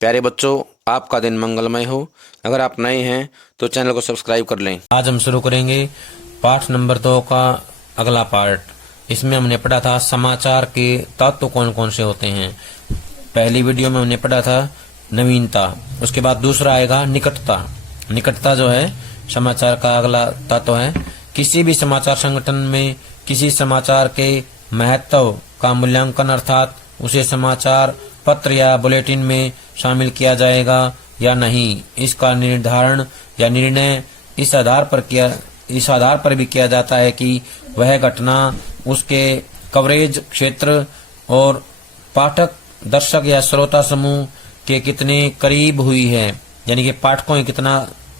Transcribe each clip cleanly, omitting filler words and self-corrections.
प्यारे बच्चों, आपका दिन मंगलमय हो। अगर आप नए हैं तो चैनल को सब्सक्राइब कर लें। आज हम शुरू करेंगे पाठ नंबर 2 का अगला पार्ट। इसमें हमने पढ़ा था समाचार के तत्व कौन कौन से होते हैं। पहली वीडियो में हमने पढ़ा था नवीनता, उसके बाद दूसरा आएगा निकटता। निकटता जो है समाचार का अगला तत्व है। किसी भी समाचार संगठन में किसी समाचार के महत्व का मूल्यांकन अर्थात उसे समाचार पत्र या बुलेटिन में शामिल किया जाएगा या नहीं, इसका निर्धारण या निर्णय इस आधार पर भी किया जाता है कि वह घटना उसके कवरेज क्षेत्र और पाठक, दर्शक या श्रोता समूह के कितने करीब हुई है, यानी कि पाठकों के कितना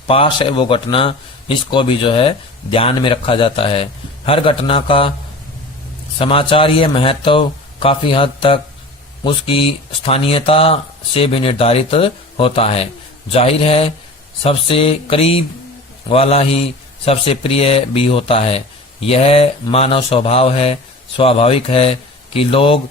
पास है वो घटना, इसको भी जो है ध्यान में रखा जाता है। हर घटना का समाचारीय महत्व काफी हद तक उसकी स्थानीयता से भी निर्धारित होता है। जाहिर है सबसे करीब वाला ही सबसे प्रिय भी होता है। यह मानव स्वभाव है। स्वाभाविक है कि लोग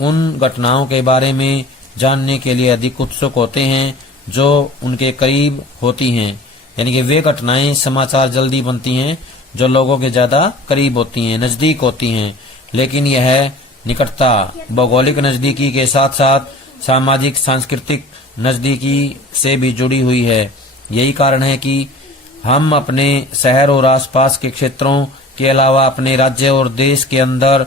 उन घटनाओं के बारे में जानने के लिए अधिक उत्सुक होते हैं जो उनके करीब होती हैं, यानी कि वे घटनाएं समाचार जल्दी बनती हैं जो लोगों के ज्यादा करीब होती हैं, नजदीक होती हैं। लेकिन यह निकटता भौगोलिक नजदीकी के साथ साथ सामाजिक सांस्कृतिक नजदीकी से भी जुड़ी हुई है। यही कारण है कि हम अपने शहर और आसपास के क्षेत्रों के अलावा अपने राज्य और देश के अंदर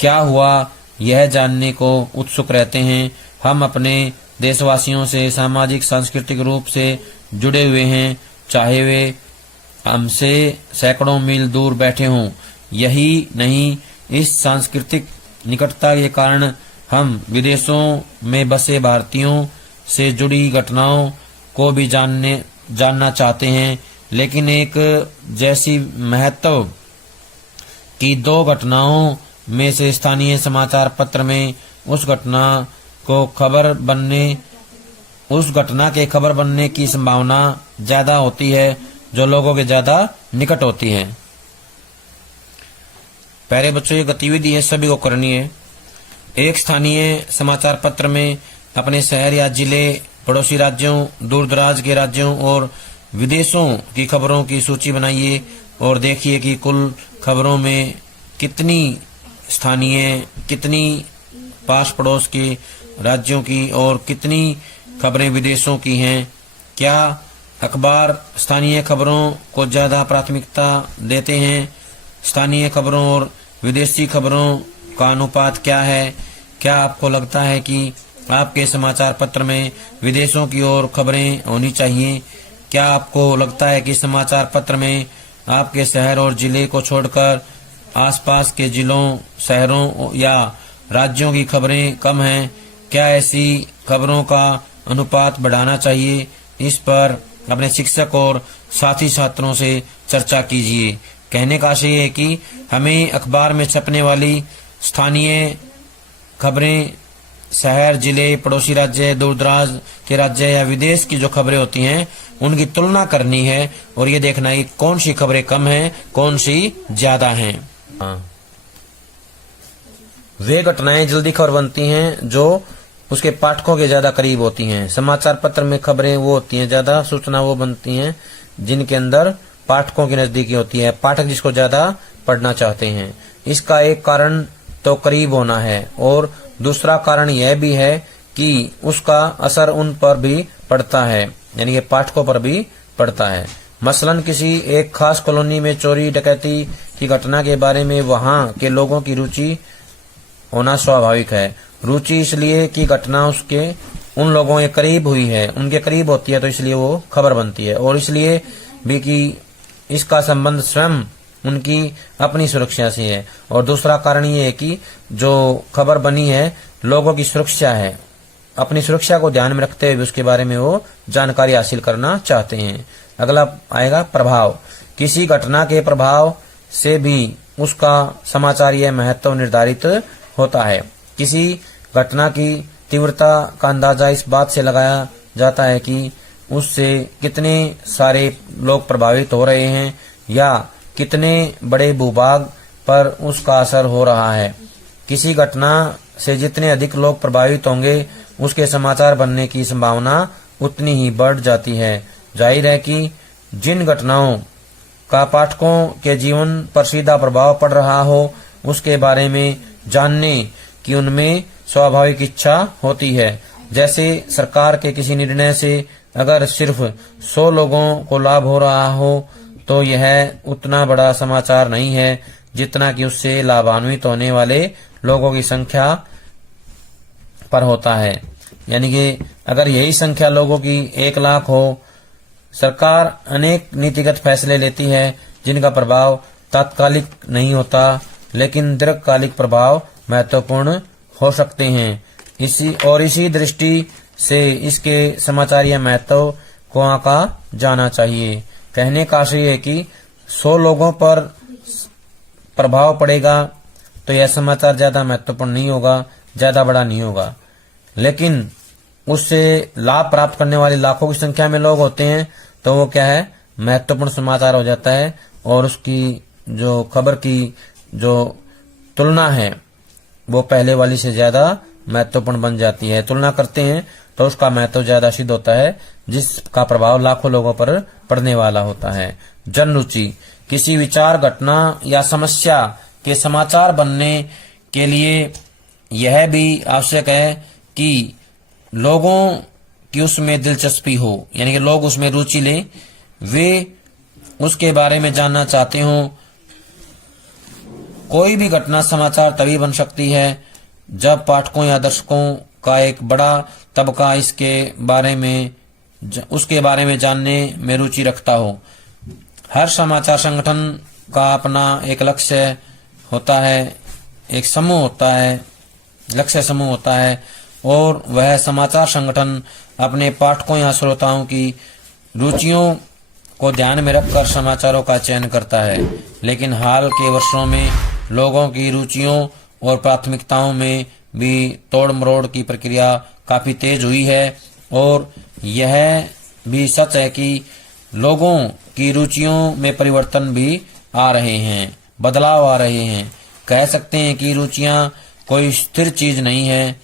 क्या हुआ यह जानने को उत्सुक रहते हैं। हम अपने देशवासियों से सामाजिक सांस्कृतिक रूप से जुड़े हुए हैं, चाहे वे हमसे सैकड़ों मील दूर बैठे हों। यही नहीं, इस सांस्कृतिक निकटता के कारण हम विदेशों में बसे भारतीयों से जुड़ी घटनाओं को भी जानना चाहते हैं। लेकिन एक जैसी महत्व की दो घटनाओं में से स्थानीय समाचार पत्र में उस घटना के खबर बनने की संभावना ज्यादा होती है जो लोगों के ज्यादा निकट होती है। प्यारे बच्चों, ये गतिविधि है, सभी को करनी है। एक स्थानीय समाचार पत्र में अपने शहर या जिले, पड़ोसी राज्यों, दूर दराज के राज्यों और विदेशों की खबरों की सूची बनाइए और देखिए कि कुल खबरों में कितनी स्थानीय, कितनी पास पड़ोस के राज्यों की और कितनी खबरें विदेशों की हैं। क्या अखबार स्थानीय खबरों को ज्यादा प्राथमिकता देते हैं? स्थानीय खबरों और विदेशी खबरों का अनुपात क्या है? क्या आपको लगता है कि आपके समाचार पत्र में विदेशों की ओर खबरें होनी चाहिए? क्या आपको लगता है कि समाचार पत्र में आपके शहर और जिले को छोड़कर आसपास के जिलों, शहरों या राज्यों की खबरें कम हैं? क्या ऐसी खबरों का अनुपात बढ़ाना चाहिए? इस पर अपने शिक्षक और साथी छात्रों से चर्चा कीजिए। कहने का आशय है कि हमें अखबार में छपने वाली स्थानीय खबरें, शहर, जिले, पड़ोसी राज्य, दूर दराज के राज्य या विदेश की जो खबरें होती हैं उनकी तुलना करनी है और ये देखना है कि कौन सी खबरें कम हैं, कौन सी ज्यादा हैं। वे घटनाएं जल्दी खबर बनती हैं जो उसके पाठकों के ज्यादा करीब होती हैं। समाचार पत्र में खबरें वो होती हैं, ज्यादा सूचना वो बनती हैं जिनके अंदर पाठकों की नजदीकी होती है, पाठक जिसको ज्यादा पढ़ना चाहते हैं। इसका एक कारण तो करीब होना है और दूसरा कारण यह भी है कि उसका असर उन पर भी पड़ता है, यानी कि पाठकों पर भी पड़ता है। मसलन किसी एक खास कॉलोनी में चोरी डकैती की घटना के बारे में वहां के लोगों की रुचि होना स्वाभाविक है। रुचि इसलिए कि घटना उसके उन लोगों के करीब हुई है, उनके करीब होती है, तो इसलिए वो खबर बनती है। और इसलिए भी कि इसका संबंध स्वयं उनकी अपनी सुरक्षा से है। और दूसरा कारण ये है कि जो खबर बनी है लोगों की सुरक्षा है, अपनी सुरक्षा को ध्यान में रखते हुए उसके बारे में वो जानकारी हासिल करना चाहते हैं। अगला आएगा प्रभाव। किसी घटना के प्रभाव से भी उसका समाचारीय महत्व निर्धारित होता है। किसी घटना की तीव्रता का अंदाजा इस बात से लगाया जाता है कि उससे कितने सारे लोग प्रभावित हो रहे हैं या कितने बड़े भूभाग पर उसका असर हो रहा है। किसी घटना से जितने अधिक लोग प्रभावित होंगे उसके समाचार बनने की संभावना उतनी ही बढ़ जाती है। जाहिर है कि जिन घटनाओं का पाठकों के जीवन पर सीधा प्रभाव पड़ रहा हो उसके बारे में जानने की उनमें स्वाभाविक इच्छा होती है। जैसे सरकार के किसी निर्णय से अगर सिर्फ 100 लोगों को लाभ हो रहा हो तो यह उतना बड़ा समाचार नहीं है जितना कि उससे लाभान्वित होने वाले लोगों की संख्या पर होता है। यानी कि अगर यही संख्या लोगों की 1 लाख हो, सरकार अनेक नीतिगत फैसले लेती है जिनका प्रभाव तात्कालिक नहीं होता लेकिन दीर्घकालिक प्रभाव महत्वपूर्ण हो सकते हैं। इसी दृष्टि से इसके समाचारीय महत्व को आंका जाना चाहिए। कहने का आशय है कि 100 लोगों पर प्रभाव पड़ेगा तो यह समाचार ज्यादा महत्वपूर्ण नहीं होगा, ज्यादा बड़ा नहीं होगा, लेकिन उससे लाभ प्राप्त करने वाले लाखों की संख्या में लोग होते हैं तो वो क्या है, महत्वपूर्ण समाचार हो जाता है और उसकी जो खबर की जो तुलना है वो पहले वाली से ज्यादा महत्वपूर्ण बन जाती है। तुलना करते हैं तो उसका महत्व ज्यादा सिद्ध होता है जिसका प्रभाव लाखों लोगों पर पड़ने वाला होता है। जन रुचि किसी विचार, घटना या समस्या के समाचार बनने के लिए यह भी आवश्यक है कि लोगों की उसमें दिलचस्पी हो, यानी कि लोग उसमें रुचि लें, वे उसके बारे में जानना चाहते हो। कोई भी घटना समाचार तभी बन सकती है जब पाठकों या दर्शकों का एक बड़ा तबका उसके बारे में जानने में रुचि रखता हो। हर समाचार संगठन का अपना एक लक्ष्य होता है, एक समूह होता है, लक्ष्य समूह होता है और वह समाचार संगठन अपने पाठकों या श्रोताओं की रुचियों को ध्यान में रखकर समाचारों का चयन करता है। लेकिन हाल के वर्षों में लोगों की रुचियों और प्राथमिकताओं में भी तोड़ मरोड़ की प्रक्रिया काफी तेज हुई है और यह भी सच है कि लोगों की रुचियों में परिवर्तन भी आ रहे हैं, बदलाव आ रहे हैं। कह सकते हैं कि रुचियां कोई स्थिर चीज नहीं है,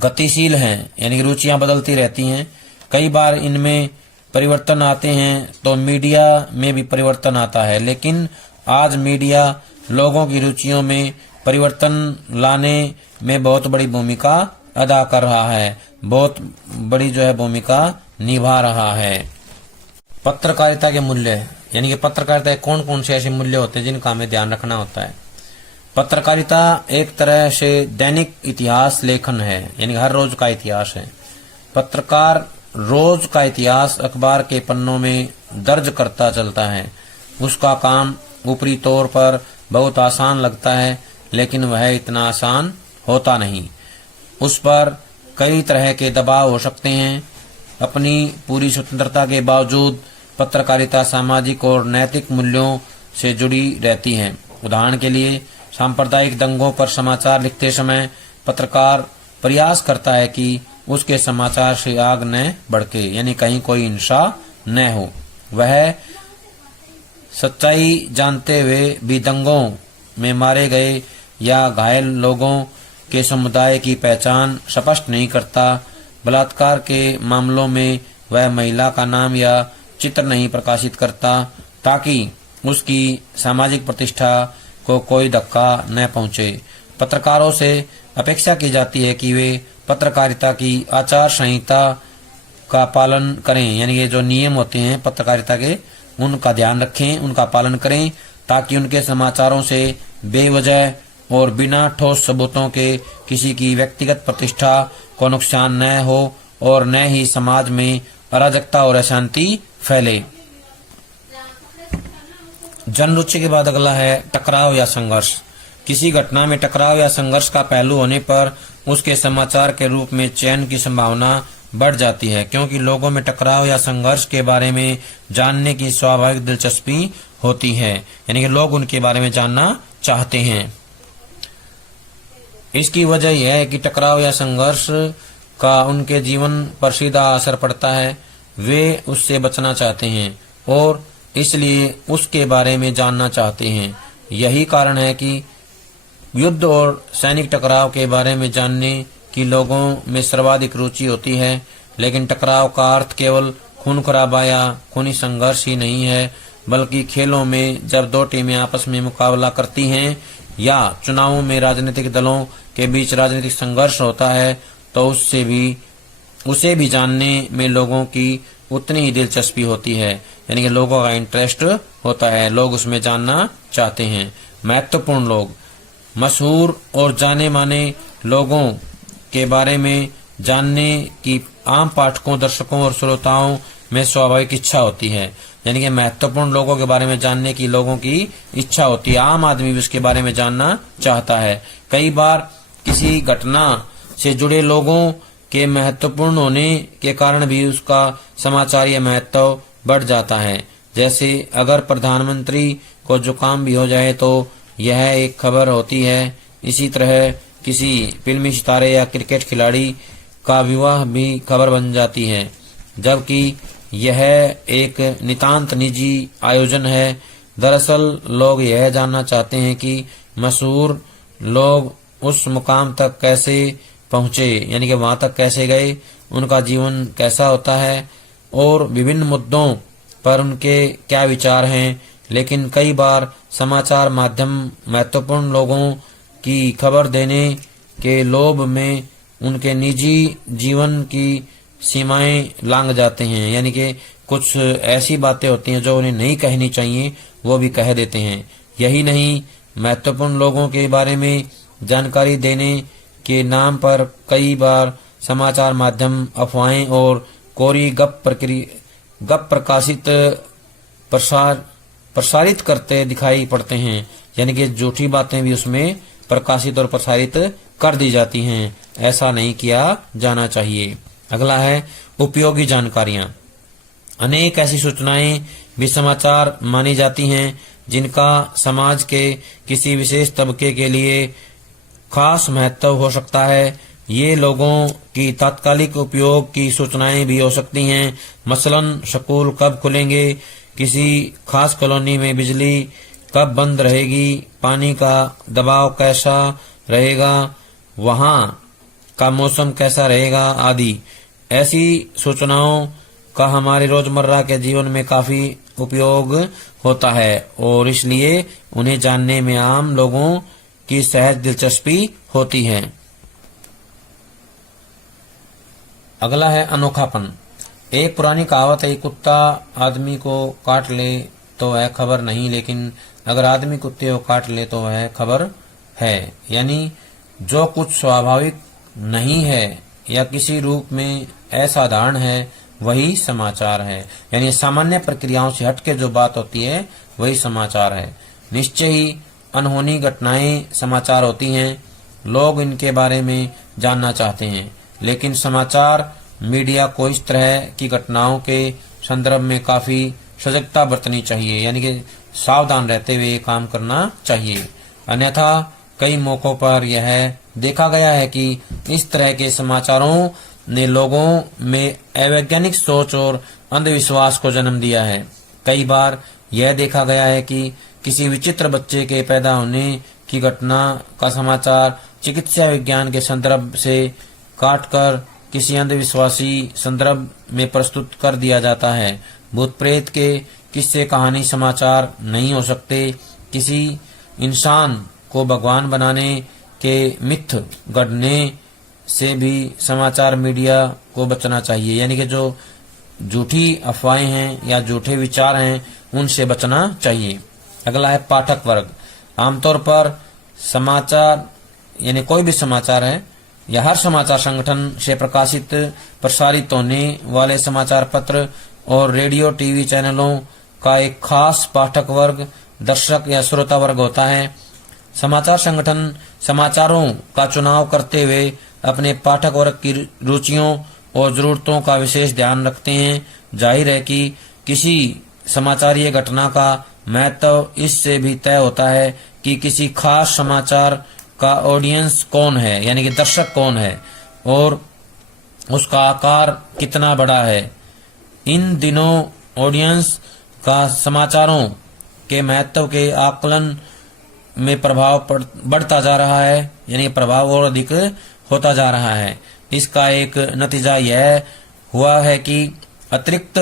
गतिशील हैं, यानी कि रुचियां बदलती रहती हैं। कई बार इनमें परिवर्तन आते हैं तो मीडिया में भी परिवर्तन आता है, लेकिन आज मीडिया लोगों की रुचियों में परिवर्तन लाने में बहुत बड़ी भूमिका अदा कर रहा है, बहुत बड़ी भूमिका निभा रहा है। पत्रकारिता के मूल्य, यानी कि पत्रकारिता के कौन कौन से ऐसे मूल्य होते हैं जिनका हमें ध्यान रखना होता है। पत्रकारिता एक तरह से दैनिक इतिहास लेखन है, यानी हर रोज का इतिहास है। पत्रकार रोज का इतिहास अखबार के पन्नों में दर्ज करता चलता है। उसका काम ऊपरी तौर पर बहुत आसान लगता है लेकिन वह इतना आसान होता नहीं। उस पर कई तरह के दबाव हो सकते हैं। अपनी पूरी स्वतंत्रता के बावजूद पत्रकारिता सामाजिक और नैतिक मूल्यों से जुड़ी रहती है। उदाहरण के लिए सांप्रदायिक दंगों पर समाचार लिखते समय पत्रकार प्रयास करता है कि उसके समाचार से आग न भड़के, यानी कहीं कोई हिंसा न हो। वह सच्चाई जानते हुए भी दंगों में मारे गए या घायल लोगों के समुदाय की पहचान स्पष्ट नहीं करता। बलात्कार के मामलों में वह महिला का नाम या चित्र नहीं प्रकाशित करता ताकि उसकी सामाजिक प्रतिष्ठा को कोई धक्का न पहुंचे। पत्रकारों से अपेक्षा की जाती है कि वे पत्रकारिता की आचार संहिता का पालन करें, यानी ये जो नियम होते हैं पत्रकारिता के उनका ध्यान रखें, उनका पालन करें ताकि उनके समाचारों से बेवजह और बिना ठोस सबूतों के किसी की व्यक्तिगत प्रतिष्ठा को नुकसान न हो और न ही समाज में अराजकता और अशांति फैले। जन रुचि के बाद अगला है टकराव या संघर्ष। किसी घटना में टकराव या संघर्ष का पहलू होने पर उसके समाचार के रूप में चयन की संभावना बढ़ जाती है, क्योंकि लोगों में टकराव या संघर्ष के बारे में जानने की स्वाभाविक दिलचस्पी होती है, यानी कि लोग उनके बारे में जानना चाहते हैं। इसकी वजह यह है कि टकराव या संघर्ष का उनके जीवन पर सीधा असर पड़ता है। वे उससे बचना चाहते हैं और इसलिए उसके बारे में जानना चाहते हैं। यही कारण है कि युद्ध और सैनिक टकराव के बारे में जानने कि लोगों में सर्वाधिक रुचि होती है, लेकिन टकराव का अर्थ केवल खून खराबा या खूनी संघर्ष ही नहीं है, बल्कि खेलों में जब दो टीमें आपस में मुकाबला करती हैं या चुनावों में राजनीतिक दलों के बीच राजनीतिक संघर्ष होता है, तो उसे भी जानने में लोगों की उतनी ही दिलचस्पी होती है, यानी कि लोगों का इंटरेस्ट होता है, लोग उसमें जानना चाहते हैं। महत्वपूर्ण लोग, मशहूर और जाने माने लोगों के बारे में जानने की आम पाठकों, दर्शकों और श्रोताओं में स्वाभाविक इच्छा होती है, यानी कि महत्वपूर्ण लोगों के बारे में जानने की लोगों की इच्छा होती है। आम आदमी भी उसके बारे में जानना चाहता है। कई बार किसी घटना से जुड़े लोगों के महत्वपूर्ण होने के कारण भी उसका समाचार या महत्व बढ़ जाता है। जैसे अगर प्रधानमंत्री को जुकाम भी हो जाए तो यह एक खबर होती है। इसी तरह किसी फिल्मी सितारे या क्रिकेट खिलाड़ी का विवाह भी खबर बन जाती है, जबकि यह एक नितांत निजी आयोजन है। दरअसल लोग यह जानना चाहते हैं कि मशहूर लोग उस मुकाम तक कैसे पहुंचे, यानी कि वहां तक कैसे गए, उनका जीवन कैसा होता है और विभिन्न मुद्दों पर उनके क्या विचार हैं। लेकिन कई बार समाचार माध्यम महत्वपूर्ण लोगों की खबर देने के लोभ में उनके निजी जीवन की सीमाएं लांघ जाते हैं, यानी कि कुछ ऐसी बातें होती हैं जो उन्हें नहीं कहनी चाहिए, वो भी कह देते हैं। यही नहीं, महत्वपूर्ण लोगों के बारे में जानकारी देने के नाम पर कई बार समाचार माध्यम अफवाहें और कोरी गप प्रसारित करते दिखाई पड़ते हैं, यानी कि झूठी बातें भी उसमें प्रकाशित और प्रसारित कर दी जाती हैं। ऐसा नहीं किया जाना चाहिए। अगला है उपयोगी जानकारियां। अनेक ऐसी सूचनाएं भी समाचार मानी जाती हैं जिनका समाज के किसी विशेष तबके के लिए खास महत्व हो सकता है। ये लोगों की तात्कालिक उपयोग की सूचनाएं भी हो सकती हैं। मसलन स्कूल कब खुलेंगे, किसी खास कॉलोनी में बिजली कब बंद रहेगी, पानी का दबाव कैसा रहेगा, वहां का मौसम कैसा रहेगा आदि। ऐसी सूचनाओं का हमारे रोजमर्रा के जीवन में काफी उपयोग होता है और इसलिए उन्हें जानने में आम लोगों की सहज दिलचस्पी होती है। अगला है अनोखापन। एक पुरानी कहावत है, कुत्ता आदमी को काट ले तो वह खबर नहीं, लेकिन अगर आदमी कुत्ते को काट ले तो वह खबर है। यानी जो कुछ स्वाभाविक नहीं है या किसी रूप में असाधारण है वही समाचार है, यानी सामान्य प्रक्रियाओं से हटके जो बात होती है वही समाचार है। निश्चय ही अनहोनी घटनाएं समाचार होती हैं, लोग इनके बारे में जानना चाहते हैं, लेकिन समाचार मीडिया को इस तरह की घटनाओं के संदर्भ में काफी सजगता बरतनी चाहिए, यानी कि सावधान रहते हुए काम करना चाहिए। अन्यथा कई मौकों पर यह देखा गया है कि इस तरह के समाचारों ने लोगों में अवैज्ञानिक सोच और अंधविश्वास को जन्म दिया है। कई बार यह देखा गया है कि किसी विचित्र बच्चे के पैदा होने की घटना का समाचार चिकित्सा विज्ञान के संदर्भ से काटकर किसी अंधविश्वासी संदर्भ में प्रस्तुत कर दिया जाता है। भूत प्रेत के किस्से कहानी समाचार नहीं हो सकते। किसी इंसान को भगवान बनाने के मिथ गढ़ने से भी समाचार मीडिया को बचना चाहिए, यानी कि जो झूठी अफवाहें हैं या झूठे विचार हैं उनसे बचना चाहिए। अगला है पाठक वर्ग। आमतौर पर समाचार यानी कोई भी समाचार है या हर समाचार संगठन से प्रकाशित प्रसारित होने वाले समाचार पत्र और रेडियो टीवी चैनलों का एक खास पाठक वर्ग, दर्शक या श्रोता वर्ग होता है। समाचार संगठन समाचारों का चुनाव करते हुए अपने पाठक वर्ग की रुचियों और जरूरतों का विशेष ध्यान रखते हैं। जाहिर है कि किसी समाचारीय घटना का महत्व इससे भी तय होता है कि किसी खास समाचार का ऑडियंस कौन है, यानी कि दर्शक कौन है और उसका आकार कितना बड़ा है। इन दिनों ऑडियंस का समाचारों के महत्व के आकलन में प्रभाव बढ़ता जा रहा है, यानी प्रभाव और अधिक होता जा रहा है। इसका एक नतीजा यह हुआ है कि अतिरिक्त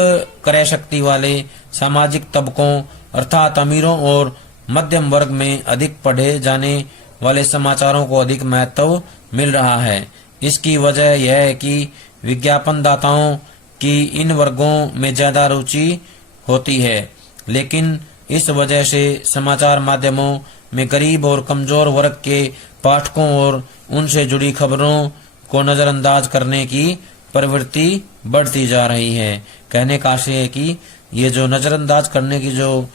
क्रय शक्ति वाले सामाजिक तबकों अर्थात अमीरों और मध्यम वर्ग में अधिक पढ़े जाने वाले समाचारों को अधिक महत्व मिल रहा है। इसकी वजह यह है कि विज्ञापनदाताओं की इन वर्गों में ज्यादा रुचि होती है, लेकिन इस वजह से समाचार माध्यमों में गरीब और कमजोर वर्ग के पाठकों और उनसे जुड़ी खबरों को नजरअंदाज करने की प्रवृत्ति बढ़ती जा रही है। कहने का आशय है कि ये जो नजरअंदाज करने की जो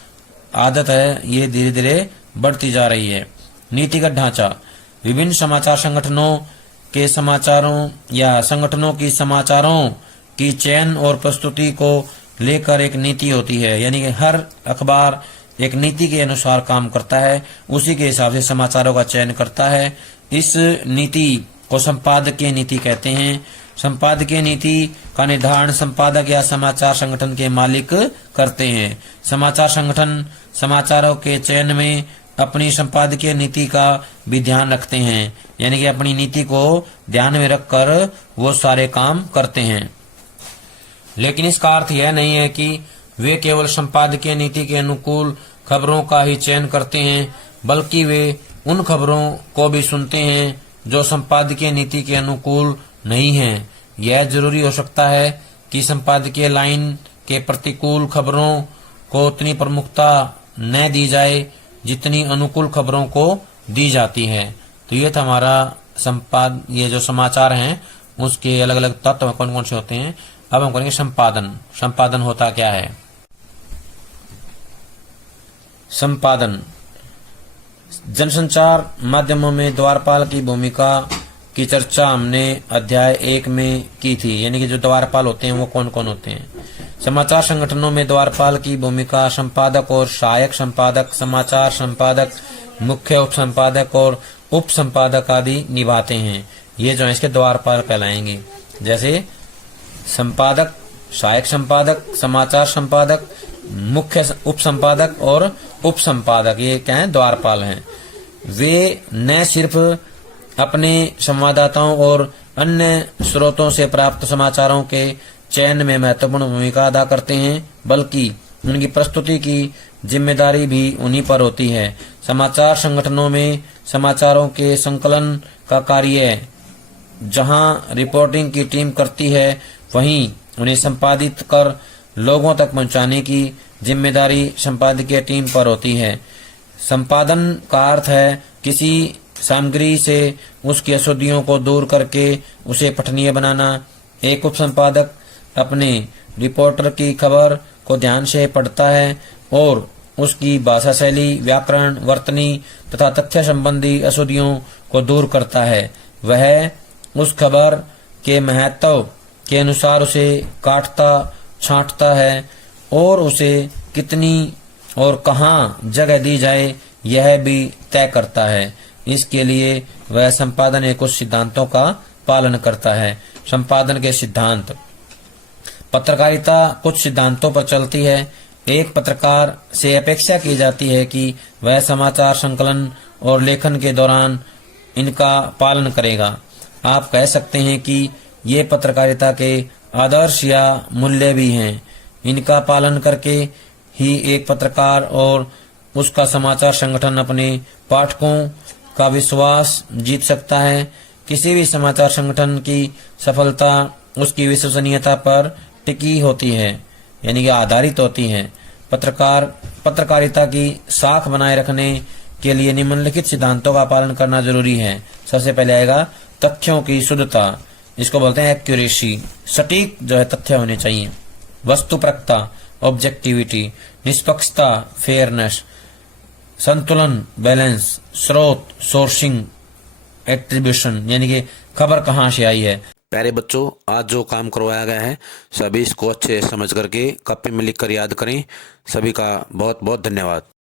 आदत है ये धीरे धीरे बढ़ती जा रही है। नीतिगत ढांचा, विभिन्न समाचार संगठनों के समाचारों या संगठनों की समाचारों की चयन और प्रस्तुति को लेकर एक नीति होती है, यानी कि हर अखबार एक नीति के अनुसार काम करता है, उसी के हिसाब से समाचारों का चयन करता है। इस नीति को संपादकीय नीति कहते हैं। संपादकीय नीति का निर्धारण संपादक या समाचार संगठन के मालिक करते हैं। समाचार संगठन समाचारों के चयन में अपनी संपादकीय नीति का भी ध्यान रखते हैं, यानी कि अपनी नीति को ध्यान में रखकर वो सारे काम करते हैं। लेकिन इसका अर्थ यह नहीं है कि वे केवल संपादकीय नीति के अनुकूल खबरों का ही चयन करते हैं, बल्कि वे उन खबरों को भी सुनते हैं जो संपादकीय नीति के अनुकूल नहीं हैं। यह जरूरी हो सकता है कि संपादकीय लाइन के प्रतिकूल खबरों को उतनी प्रमुखता न दी जाए जितनी अनुकूल खबरों को दी जाती है। तो ये था हमारा ये जो समाचार हैं उसके अलग अलग तत्व कौन कौन से होते हैं। अब हम करेंगे संपादन। संपादन होता क्या है? संपादन जनसंचार माध्यमों में द्वारपाल की भूमिका की चर्चा हमने अध्याय 1 में की थी, यानी कि जो द्वारपाल होते हैं वो कौन कौन होते हैं। समाचार संगठनों में द्वारपाल की भूमिका संपादक और सहायक संपादक, समाचार संपादक, मुख्य उप संपादक और उप संपादक आदि निभाते हैं। ये जो है इसके द्वारपाल कहलाएंगे। जैसे संपादक, सहायक संपादक, समाचार संपादक, मुख्य उप संपादक और उप संपादक, ये क्या है? द्वारपाल हैं। वे न सिर्फ अपने संवाददाताओं और अन्य स्रोतों से प्राप्त समाचारों के चयन में महत्वपूर्ण भूमिका अदा करते हैं, बल्कि उनकी प्रस्तुति की जिम्मेदारी भी उन्हीं पर होती है। समाचार संगठनों में समाचारों के संकलन का कार्य जहां रिपोर्टिंग की टीम करती है, वहीं उन्हें संपादित कर लोगों तक पहुंचाने की जिम्मेदारी संपादकीय टीम पर होती है। संपादन का अर्थ है किसी सामग्री से उसकी अशुद्धियों को दूर करके उसे पठनीय बनाना। एक उप संपादक अपने रिपोर्टर की खबर को ध्यान से पढ़ता है और उसकी भाषा शैली, व्याकरण, वर्तनी तथा तथ्य संबंधी अशुद्धियों को दूर करता है। वह उस खबर के महत्व के अनुसार उसे काटता छांटता है और उसे कितनी और कहाँ जगह दी जाए यह भी तय करता है। इसके लिए वह संपादन के कुछ सिद्धांतों का पालन करता है। संपादन के सिद्धांत। पत्रकारिता कुछ सिद्धांतों पर चलती है। एक पत्रकार से अपेक्षा की जाती है कि वह समाचार संकलन और लेखन के दौरान इनका पालन करेगा। आप कह सकते हैं कि ये पत्रकारिता के आदर्श या मूल्य भी हैं। इनका पालन करके ही एक पत्रकार और उसका समाचार संगठन अपने पाठकों का विश्वास जीत सकता है। किसी भी समाचार संगठन की सफलता उसकी पर टिकी होती है, यानी कि आधारित होती है। पत्रकारिता की साख बनाए रखने के लिए निम्नलिखित सिद्धांतों का पालन करना जरूरी है। सबसे पहले आएगा तथ्यों की शुद्धता, इसको बोलते हैं एक्यूरेसी। सटीक जो है तथ्य होने चाहिए। वस्तुपरकता, ऑब्जेक्टिविटी। निष्पक्षता, फेयरनेस। संतुलन, बैलेंस। स्रोत, सोर्सिंग, एट्रीब्यूशन, यानी कि खबर कहाँ से आई है। प्यारे बच्चों, आज जो काम करवाया गया है सभी इसको अच्छे समझ करके कॉपी में लिख कर याद करें। सभी का बहुत बहुत धन्यवाद।